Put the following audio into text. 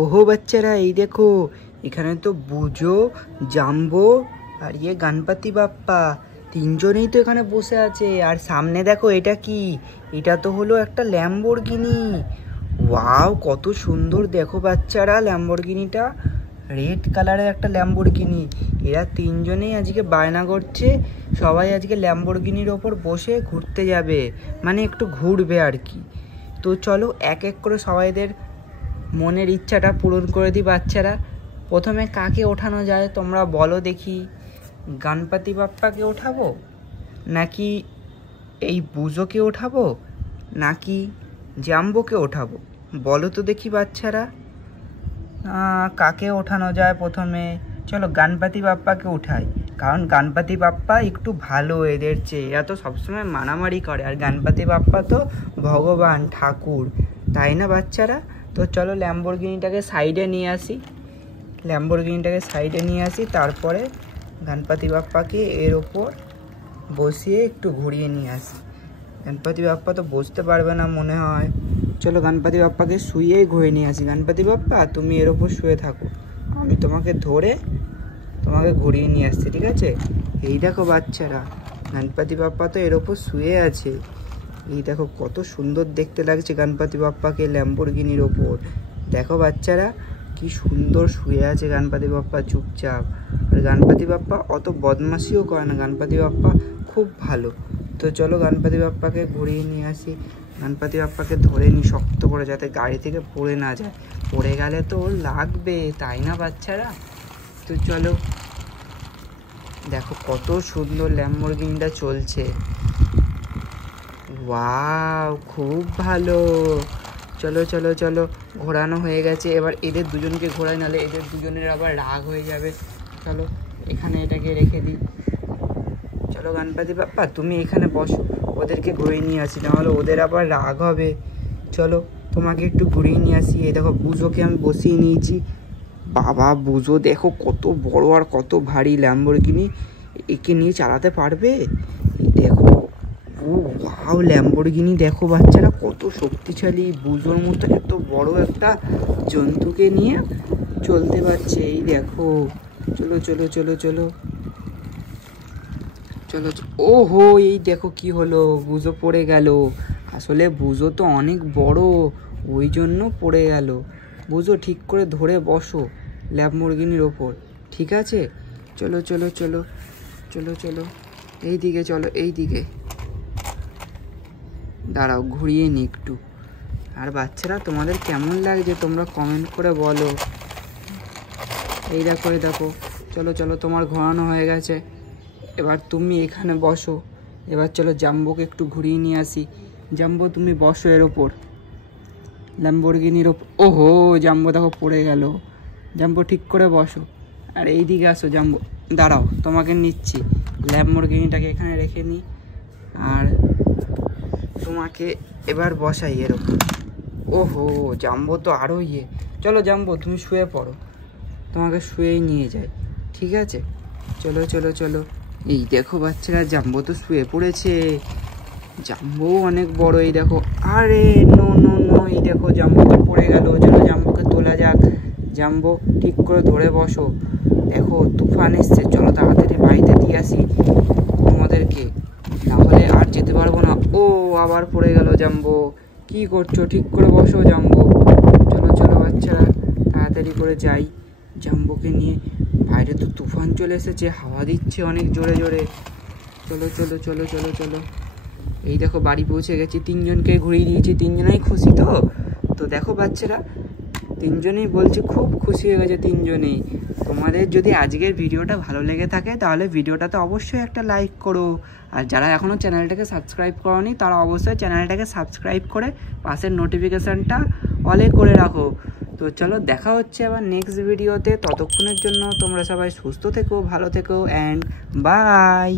ওহো বাচ্চারা, এই দেখো এখানে তো বুজো, জাম্বো আর ইয়ে গণপতি বাপ্পা তিনজনেই তো এখানে বসে আছে। আর সামনে দেখো এটা কি, এটা তো হলো একটা ল্যাম্বরগিনি। ওয়াও, কত সুন্দর দেখো বাচ্চারা ল্যাম্বরগিনিটা, রেড কালারের একটা ল্যাম্বরগিনি। এরা তিনজনেই আজকে বায়না করছে সবাই আজকে ল্যাম্বরগিনির ওপর বসে ঘুরতে যাবে, মানে একটু ঘুরবে আর কি। তো চলো এক এক করে সবাইদের মনের ইচ্ছাটা পূরণ করে দিই বাচ্চারা। প্রথমে কাকে ওঠানো যায় তোমরা বলো দেখি? গণপতি বাপ্পাকে ওঠাবো, নাকি এই বুজোকে ওঠাবো, নাকি জাম্বোকে ওঠাবো? বলো তো দেখি বাচ্চারা, কাকে ওঠানো যায় প্রথমে? চলো গণপতি বাপ্পাকে উঠাই, কারণ গণপতি বাপ্পা একটু ভালো এদের চেয়ে। এরা তো সবসময় মারামারি করে, আর গণপতি বাপ্পা তো ভগবান ঠাকুর, তাই না বাচ্চারা? তো চলো ল্যাম্বরগিনিটাকে সাইডে নিয়ে আসি, তারপরে গণপতি বাপ্পাকে এর ওপর বসিয়ে একটু ঘুরিয়ে নিয়ে আসি। গণপতি বাপ্পা তো বসতে পারবে না মনে হয়। চলো গণপতি বাপ্পাকে শুয়েই ঘুরিয়ে নিয়ে আসি। গণপতি বাপ্পা তুমি এর ওপর শুয়ে থাকো, আমি তোমাকে ধরে তোমাকে ঘুরিয়ে নিয়ে আসছি, ঠিক আছে? এই দেখো বাচ্চারা, গণপতি বাপ্পা তো এর ওপর শুয়ে আছে। এই দেখো কত সুন্দর দেখতে লাগছে গণপতি বাপ্পাকে ল্যাম্বরগিনির ওপর। দেখো বাচ্চারা কি সুন্দর শুয়ে আছে গণপতি বাপ্পা চুপচাপ। আর গণপতি বাপ্পা অত বদমাশিও করে না, গণপতি বাপ্পা খুব ভালো। তো চলো গণপতি বাপ্পাকে ঘুরিয়ে নিয়ে আসি। গণপতি বাপ্পাকে ধরে নিই শক্ত করে, যাতে গাড়ি থেকে পড়ে না যায়। পড়ে গেলে তো ওর লাগবে, তাই না বাচ্চারা? তো চলো, দেখো কত সুন্দর ল্যাম্বরগিনিটা চলছে। ওয়াও, খুব ভালো। চলো চলো চলো, ঘোরানো হয়ে গেছে। এবার এদের দুজনকে ঘোরাই, নাহলে এদের দুজনের আবার রাগ হয়ে যাবে। চলো এখানে এটাকে রেখে দিই। চলো গণপতি বাপ্পা তুমি এখানে বসো, ওদেরকে ঘুরিয়ে নিয়ে আসি, নাহলে ওদের আবার রাগ হবে। চলো তোমাকে একটু ঘুরিয়ে নিয়ে আসি। এই দেখো বুজোকে আমি বসিয়ে নিয়েছি। বাবা, বুজো দেখো কত বড় আর কত ভারী ল্যাম্বরগিনি, একে নিয়ে চালাতে পারবে? দেখো, ও ওয়াও, ল্যাম্বরগিনি দেখো বাচ্চারা কত শক্তিশালী। বুজোর মতো এত বড় একটা জন্তুকে নিয়ে চলতে পারছে, এই দেখো। চলো চলো চলো চলো চলো। ওহো, এই দেখো কি হলো, বুজো পড়ে গেল। আসলে বুজো তো অনেক বড়, ওই জন্য পড়ে গেল। বুজো ঠিক করে ধরে বসো ল্যাম্বরগিনির ওপর, ঠিক আছে? চলো চলো চলো চলো চলো, এই দিকে চলো, এই দিকে দাঁড়াও, ঘুরিয়ে নি একটু। আর বাচ্চারা তোমাদের কেমন লাগছে তোমরা কমেন্ট করে বলো। এই দেখো, এই দেখো, চলো চলো, তোমার ঘোরানো হয়ে গেছে। এবার তুমি এখানে বসো। এবার চলো জাম্বোকে একটু ঘুরিয়ে নিয়ে আসি। জাম্বো তুমি বসো এর ওপর, ল্যাম্বরগিনির ওপর। ওহো, জাম্বো দেখো পড়ে গেল। জাম্বো ঠিক করে বসো, আর এই দিকে আসো জাম্বো। দাঁড়াও, তোমাকে নিচ্ছি, ল্যাম্বরগিনিটাকে এখানে রেখে নিই, আর তোমাকে এবার বসাই এর ওপর। ওহো, জাম্বো তো আরও ইয়ে। চলো জাম্বো তুমি শুয়ে পড়ো, তোমাকে শুয়েই নিয়ে যাই, ঠিক আছে? চলো চলো চলো। এই দেখো বাচ্চারা, জাম্বো তো শুয়ে পড়েছে। জাম্বো অনেক বড়, এই দেখো। আরে নো নো নো, এই দেখো জাম্বো তো পড়ে গেল। চলো জাম্বোকে তোলা যাক। জাম্বো ঠিক করে ধরে বসো। দেখো তুফান এসছে, চলো তাড়াতাড়ি বাড়িতে দিয়ে আসি তোমাদেরকে, নাহলে আর যেতে পারবো না। ও, আবার পড়ে গেল জাম্বো। কি করছো? ঠিক করে বসো জাম্বো। চলো চলো বাচ্চারা, তাড়াতাড়ি করে যাই জাম্বোকে নিয়ে। বাইরে তো তুফান চলে এসেছে, হাওয়া দিচ্ছে অনেক জোরে জোরে। চলো চলো চলো চলো চলো। এই দেখো বাড়ি পৌঁছে গেছি, তিনজনকে ঘুরিয়ে দিয়েছি, তিনজনেই খুশি তো? তো দেখো বাচ্চারা, তিনজনেই বলছে খুব খুশি হয়ে গেছে তিনজনেই। তোমাদের যদি আজকের ভিডিওটা ভালো লেগে থাকে তাহলে ভিডিওটাতে অবশ্যই একটা লাইক করো, আর যারা এখনও চ্যানেলটাকে সাবস্ক্রাইব করোনি তারা অবশ্যই চ্যানেলটাকে সাবস্ক্রাইব করে পাশের নোটিফিকেশানটা অলে করে রাখো। তো চলো দেখা হচ্ছে আবার নেক্সট ভিডিওতে। ততক্ষণের জন্য তোমরা সবাই সুস্থ থেকো, ভালো থেকো, অ্যান্ড বাই।